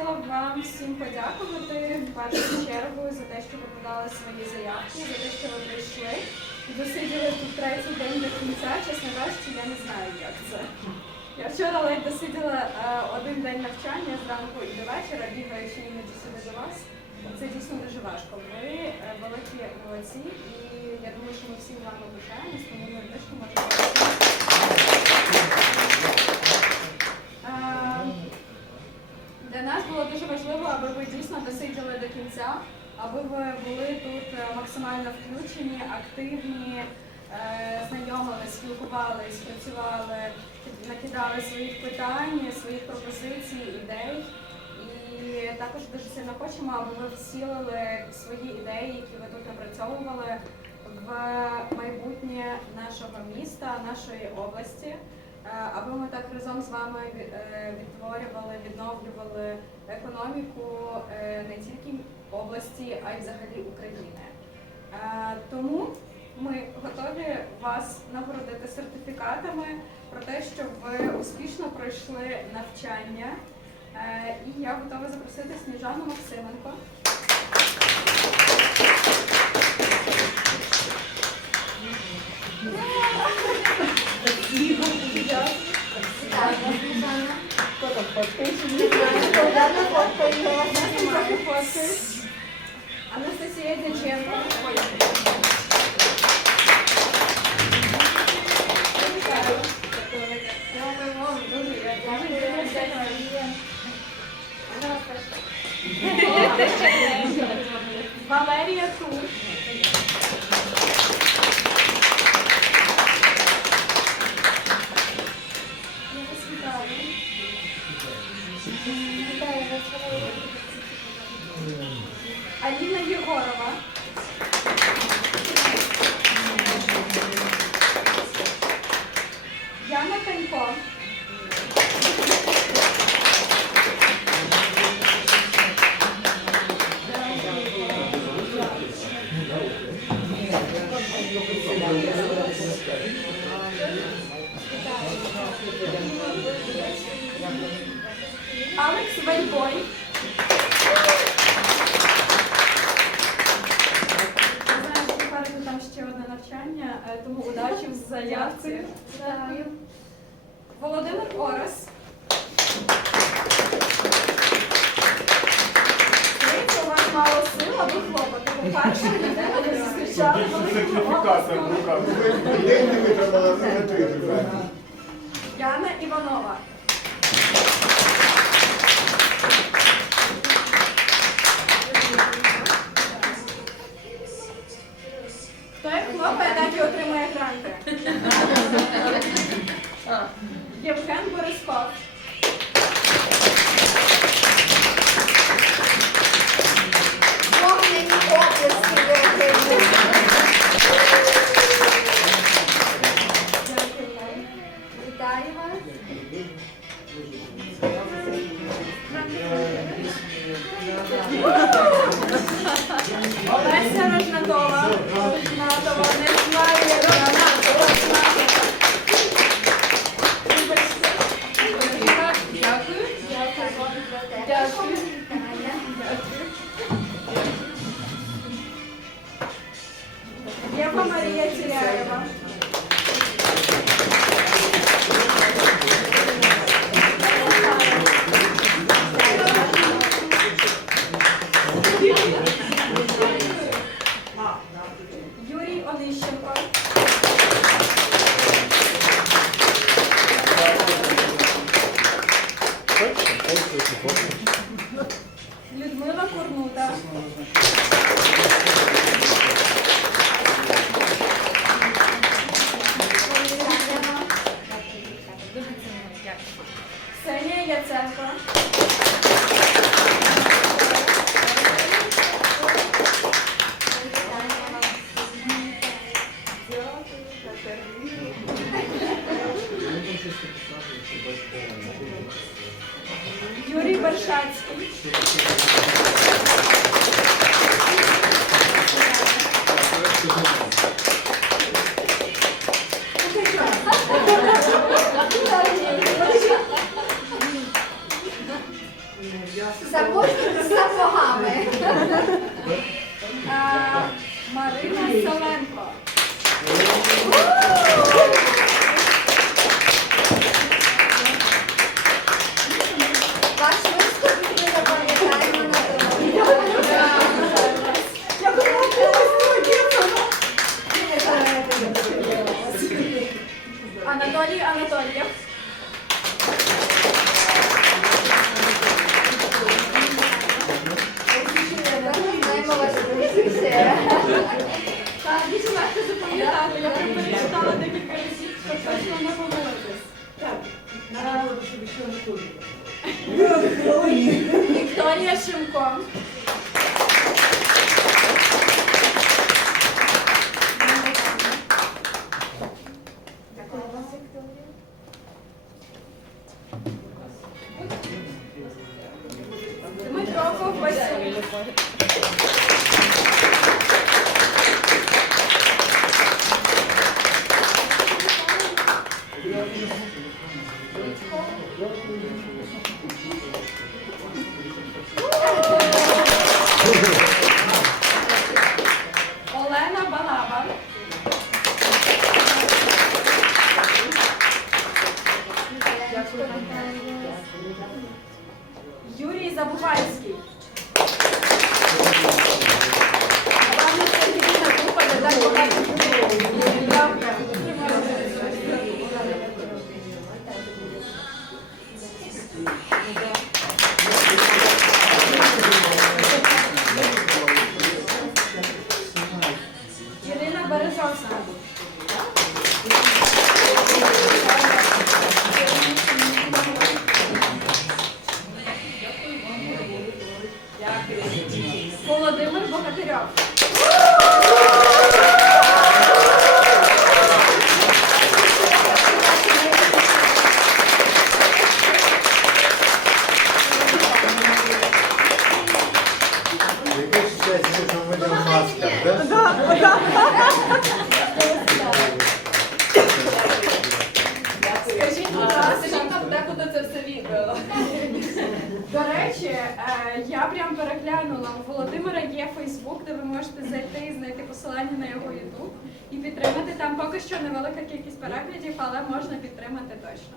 хотіла б вам всім подякувати в першу чергу за те, що ви подали свої заявки, за те, що ви прийшли. І досиділи тут третій день до кінця, чесно кажучи, я не знаю, як це. Я вчора ледь досиділа е, один день навчання зранку і до вечора, бігаючи іноді сюди до вас. Це дійсно дуже важко. Ви е, великі молодці, і я думаю, що ми всі вами пишаємось, тому ми точно можемо. Для нас було дуже важливо, аби ви дійсно досиділи до кінця, аби ви були тут е, максимально включені, активні, е, знайомились, спілкувались, працювали, накидали своїх питань, своїх пропозицій, ідей. І також дуже сильно хочемо, аби ви всілили свої ідеї, які ви тут напрацьовували в майбутнє нашого міста, нашої області. Е, аби ми так разом з вами відновлювали економіку е, не тільки області, а й взагалі України. Е, Тому ми готові вас нагородити сертифікатами про те, що ви успішно пройшли навчання. Е, І я готова запросити Сніжану Максименко. Анастасія Дяченко. Ой. Вітаю. Я вам дуже дякую. Валерія Тур. Аліна Єгорова. Яна Канько. Алекс Вельбой. Знаю, що попереду там ще одне навчання, е, тому удачі в заявці. Дякую. Володимир Орес. У вас мало сил, аби хлопати. По-перше, ніде не зустрічали Сертифікати в руках. Євген Борисков. Марія Тіряєва. Юрій Онищенко. So much. Легко запам'ятати. Я прям перечитала декілька разів, щоб точно не помилитись. Вікторія Шимко. Дмитро Ковбасюк. Володимир Богатирьов. Яке щастя, що ми не в масках, так? Речі, е, я прям переглянула. У Володимира є Фейсбук, де ви можете зайти і знайти посилання на його Ютуб і підтримати. Там поки що невелика кількість переглядів, але можна підтримати точно.